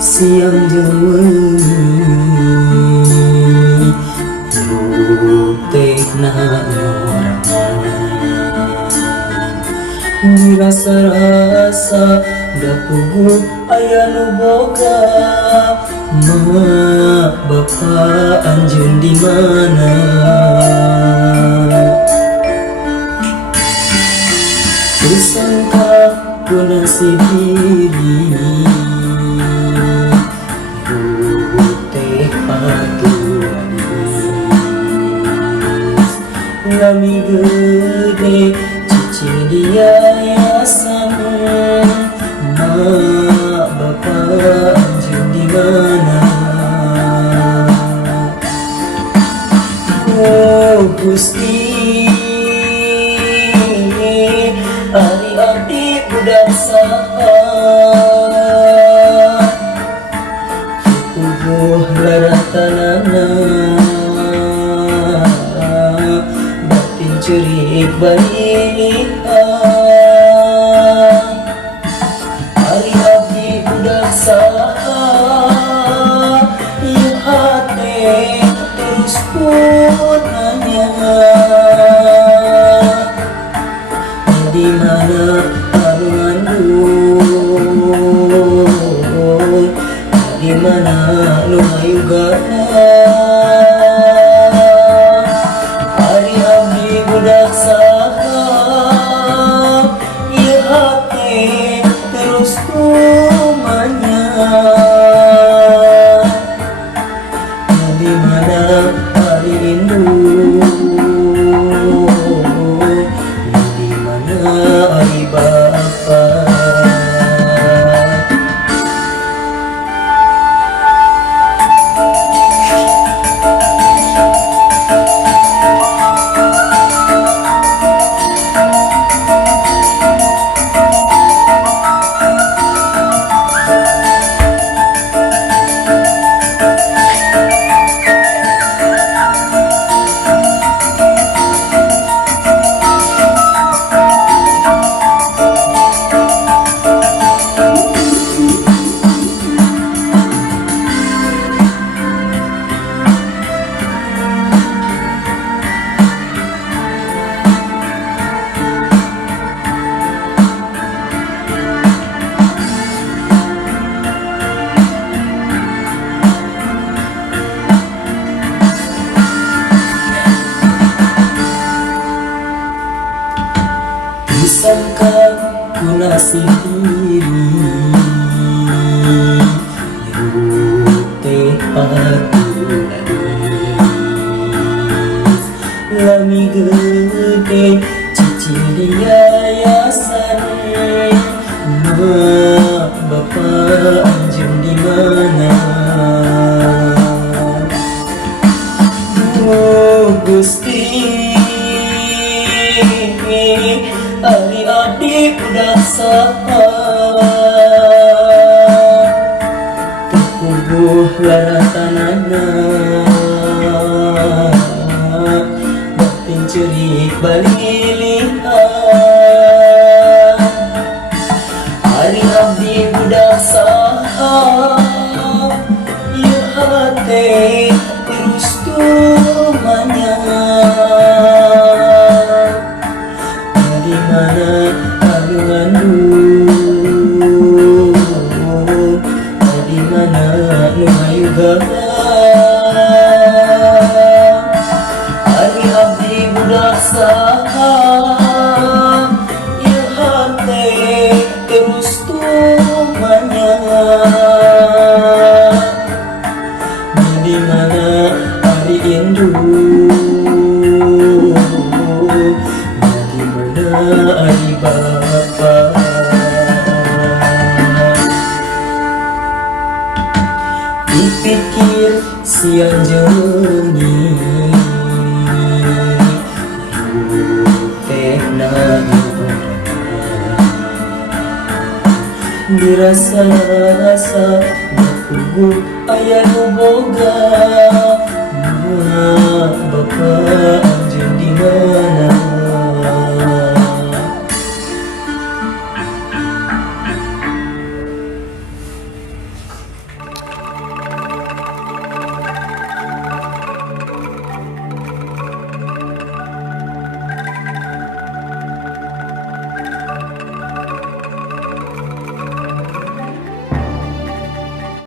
siang jeung wengi teh-na dirasa-rasa da puguh aya nu boga mak bapa anjeun di mana tersangka ku nasib diri teh patulis lami gede cicing dia yayasan mak bapa anjeun di mana oh Gusti ari abdi budak saha puguh laratanana batin ceurik balihan ari abdi budak saha ieu hate terus pun nanya di mana alun-alun di mana nu hayugana ari abdi budak saha ieu hate terus kumanya di mana ari indu ari bapa disangka ku nasib diri teh patulis lami gede cicing dia yayasan mak bapa anjeun di mana oh Gusti ari abdi budak saha puguh laratanana batin ceurik balilihan ari abdi budak saha ieu hate terus tumanya di mana alun-alun di mana nu hayugana ari abdi budak saha ieu hate terus tumanya di mana ari indu ari bapa dipikir siang jeung wengi teh-na dirasa-rasa da puguh aya nu boga